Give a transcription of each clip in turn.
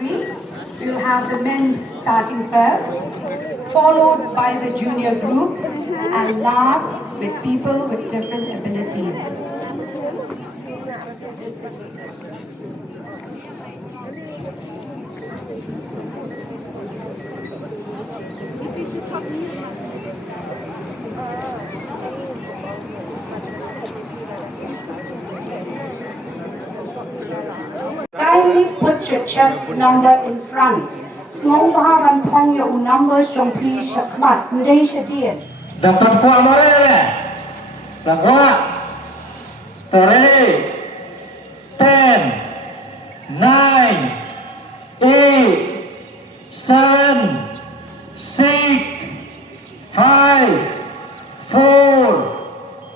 We'll have the men starting first, followed by the junior group, and last with people with different abilities. Kindly put your chest number in front. Semua your numbers don't please shakmat. Mudai shadir. Dapat kuat more. Dapat. 3, 10, 9, 8, 7, 6, 5, 4,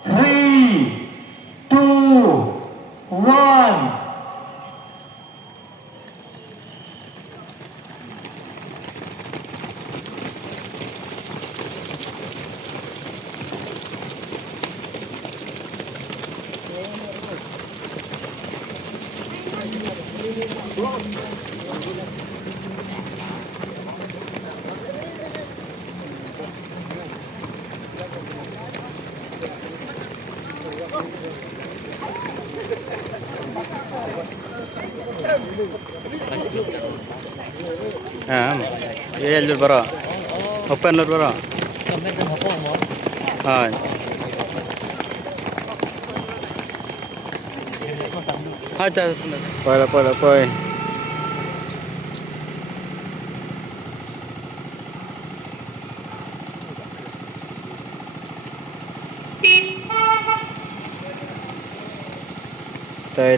3, 2, 1. ये लुट बरा open लुट बरा हाँ हाँ चल पहले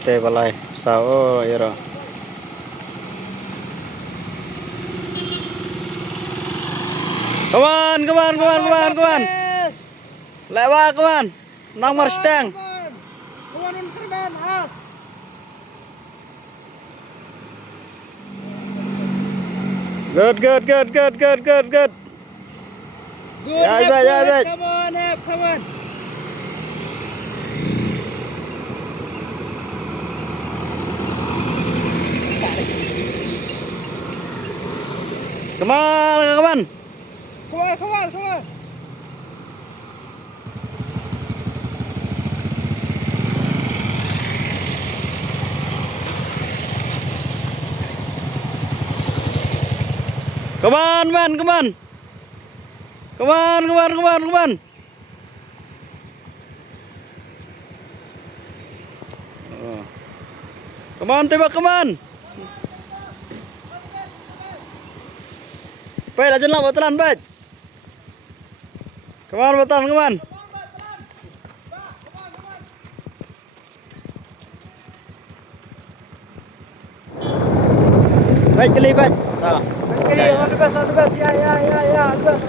tê balai sao vậy rồi come on lại ba come on nomor stang good yeah, baik. Come on. Come on. Come on, man, come on. Come on. Come on, tembak, come on. Baik, lanjut lah, batalan, baik. Come on, batalan, come on. Baik, kali, baik. Nah. Okay, on the best. Yeah. Best.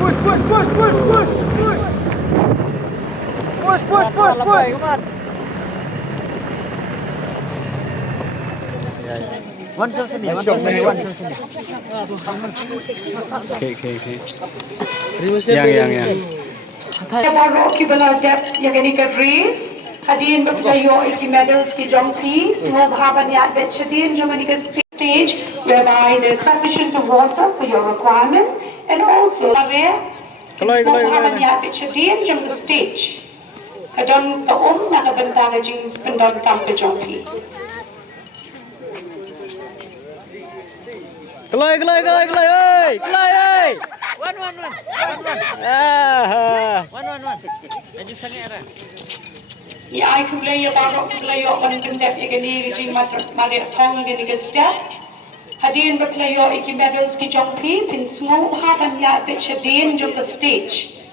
Push. Come on. One shot sini. Okay. Yang. Ocular depth yang ini ke raise. Hadirin berkelayo iki medals ki jongpi. Semua berhaban ya betchadin jong ini ke stage whereby there's sufficient of water for your requirement and also semua berhaban ya betchadin jong the stage. Kadon ka na bentana jing pendon tampe jongpi. Kelai. One. Lanjut sangat era. Ya, I kulayo on pendep igani jing mari thong igani ke step. Hadirin berkelayo iki medals ki jongpi tin semua berhaban ya betchadin jong the stage.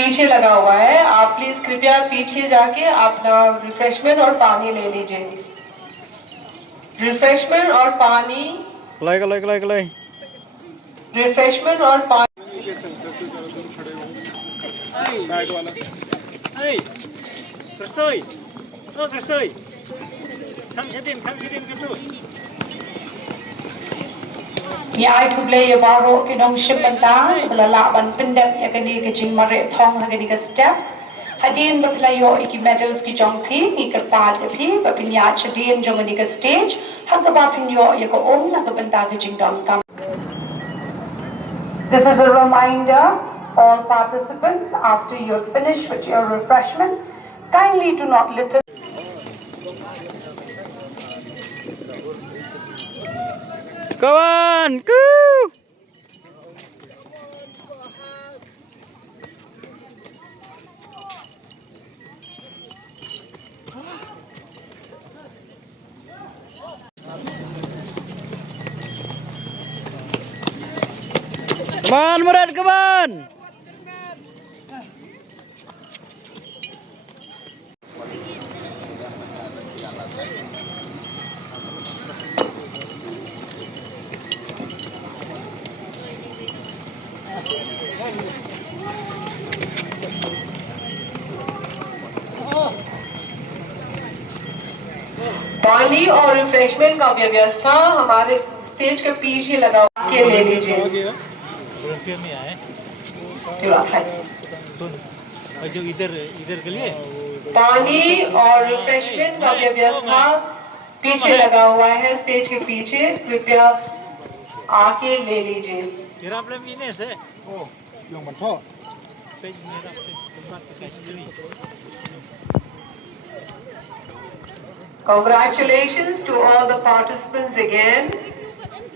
पीछे लगा हुआ है आप please कृपया पीछे जाके अपना refreshment और पानी ले लीजिए रिफ्रेशमेंट और पानी Kelai. रिफ्रेशमेंट और पानी Đây các bạn ơi. Hey, kersoi. Oh, kersoi. Come sit in kersoi. Ni ai kublay baro kinong shimanta balala ban pindep yakani ka jing mare thong hagani ka step hadin batlayo iki medals ki jong phi ni ka pa de phi bapinya chadin jongani ka stage hagaba pinyo yako om na ka banta ka jing dong kam. This is a reminder, all participants, after you're finished with your refreshment, kindly do not litter. Kawan, ku. Kawan, berat kawan. पानी और refreshment का व्यवस्था हमारे stage के पीछे लगा के ले लीजिए। वॉलंटियर में आए और जो इधर के लिए पानी और रिफ्रेशमेंट का व्यवस्था पीछे लगा हुआ है स्टेज के पीछे, कृपया आके ले लीजिए। Hirap lang Ines eh. Oh, yung banto. Hirap tempat ke istri. Congratulations to all the participants again,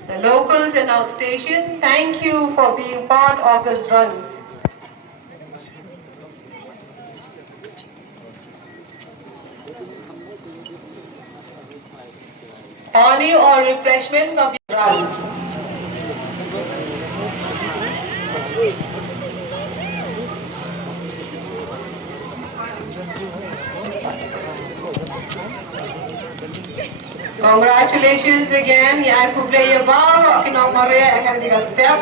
the locals and outstation. Thank you for being part of this run. पानी और रिफ्रेशमेंट का run. Congratulations again. I could play a ball, rocking on Maria, I can take a step.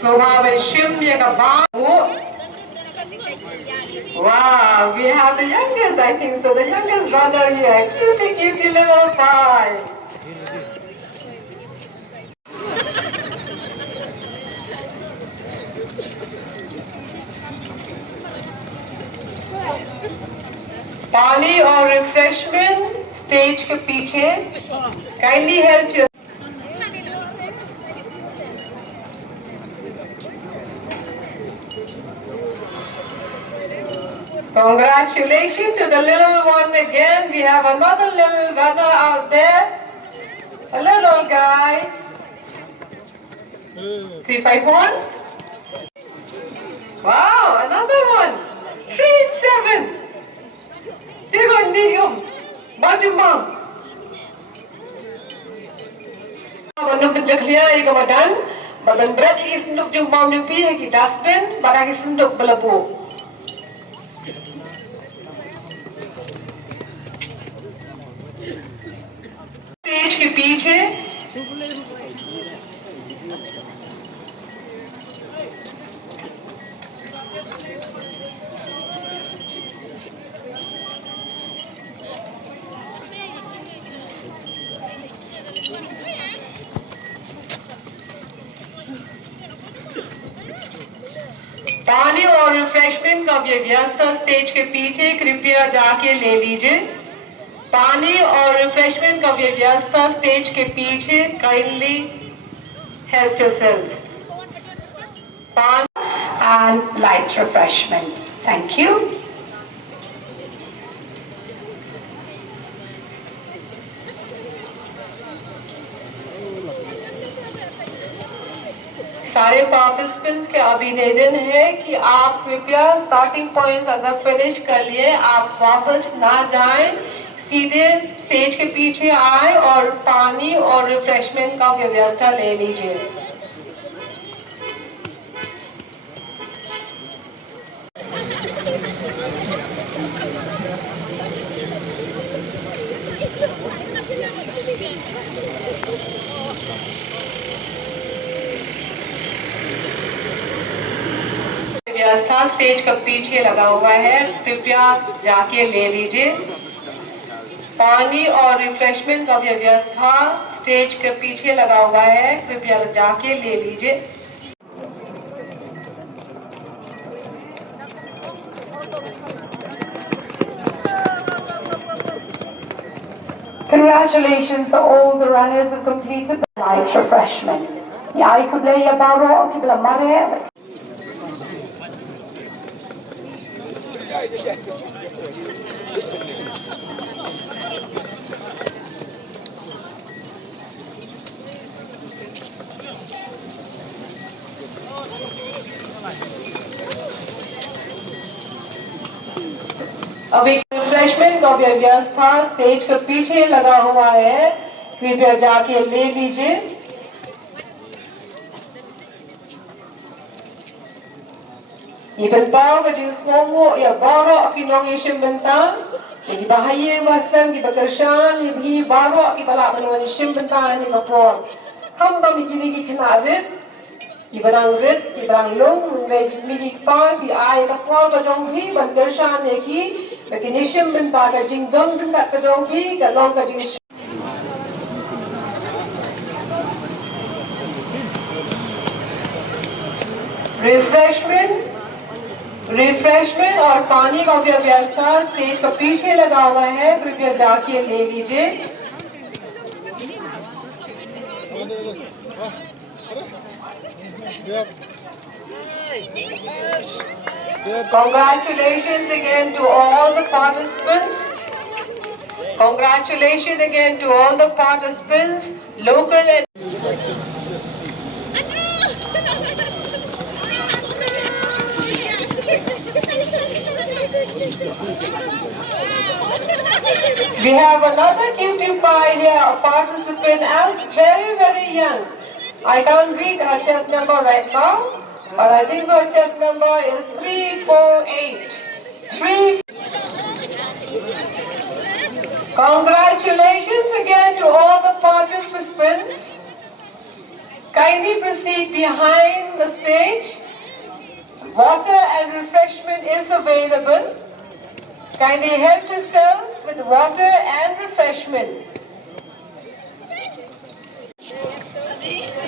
So have a shim, wow, we have the youngest, I think so. The youngest runner here, cutie little pie. पानी और refreshment stage के पीछे, kindly help your Congratulations to the little one again. We have another little runner out there. A little guy. 351. Wow, another one. 37. Big on medium. Baju mom. Ano penjaglia ikawadan? Bagan berat isenduk jumpa mimpi ki dustbin, bagai isenduk belabu. Stage के पीछे पानी और refreshment का व्यवस्था stage के पीछे कृपया जाके ले लीजिए। पानी और रिफ्रेशमेंट का व्यवस्था स्टेज के पीछे, kindly help yourself. And light refreshment. Thank you. सारे पार्टिसिपेंट्स के अभिनंदन है कि आप कृपया स्टार्टिंग पॉइंट अगर फिनिश कर लिए, आप वापस ना जाएं, सीधे स्टेज के पीछे आए और पानी और रिफ्रेशमेंट का व्यवस्था ले लीजिए। व्यवस्था स्टेज के पीछे लगा हुआ है, कृपया जाके ले लीजिए। पानी और रिफ्रेशमेंट का व्यवस्था स्टेज के पीछे लगा हुआ है, कृपया जाके ले लीजिए। Congratulations to all the runners who completed the light refreshment. Ya ay kudlay ya baro kibla mare. अभी रिफ्रेशमेंट का व्यवस्था स्टेज के पीछे लगा हुआ है, कृपया जाके ले लीजिए। Iban bao ka din songo ya baro akinongation bentang, jadi bahaya wasan di bagershan ni baro akibala manongation bentang ni kapor. Kam ba mi gini kena rit, ibarang long ngai mi pa bi ai kapor ka jong hi bagershan ne ki recognition bentang ka jing dong bentang ka jong hi ka long ka jing refreshment और पानी का व्यवस्था stage के पीछे लगा हुआ है, कृपया जाके ले लीजिए। Congratulations again to all the participants. Congratulations again to all the participants, local and we have another cutie pie here, a participant as very young. I can't read her chest number right now, but I think her chest number is 348. Congratulations again to all the participants. Kindly proceed behind the stage. Water and refreshment is available. Kindly help yourself with water and refreshment.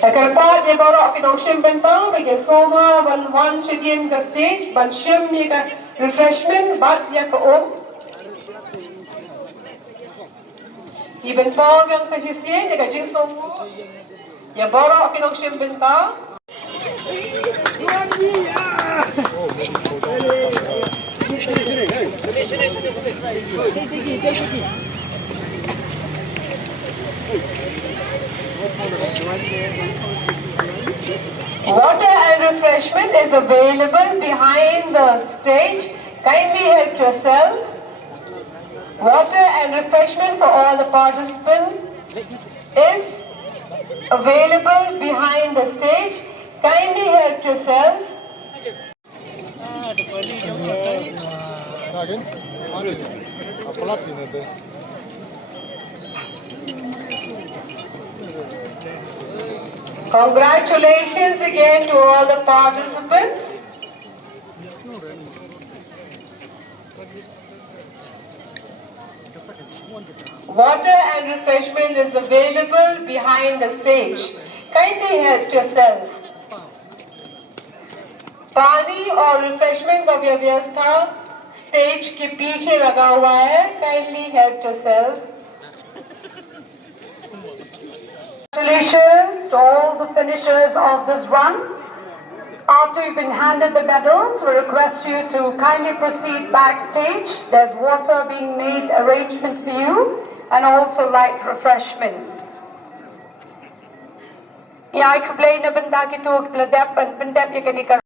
Agar pa je baru akinongshim bentang bagi soma one shigim ke stage banshim ni ka refreshment bat ya ke om. Iban pa yang kasi siya ni ka jing soma ya baru akinongshim bentang. Water and refreshment is available behind the stage. Kindly help yourself. Water and refreshment for all the participants is available behind the stage. Kindly help yourself. Congratulations again to all the participants. Water and refreshment is available behind the stage. Kindly help yourself. पानी और refreshment का व्यवस्था stage के पीछे लगा हुआ है, kindly help yourself. Congratulations to all the finishers of this run. After you've been handed the medals, we request you to kindly proceed backstage. There's water being made arrangement for you and also light refreshment. Ya, ik blij na benda kito, ik bladep en bendep je kan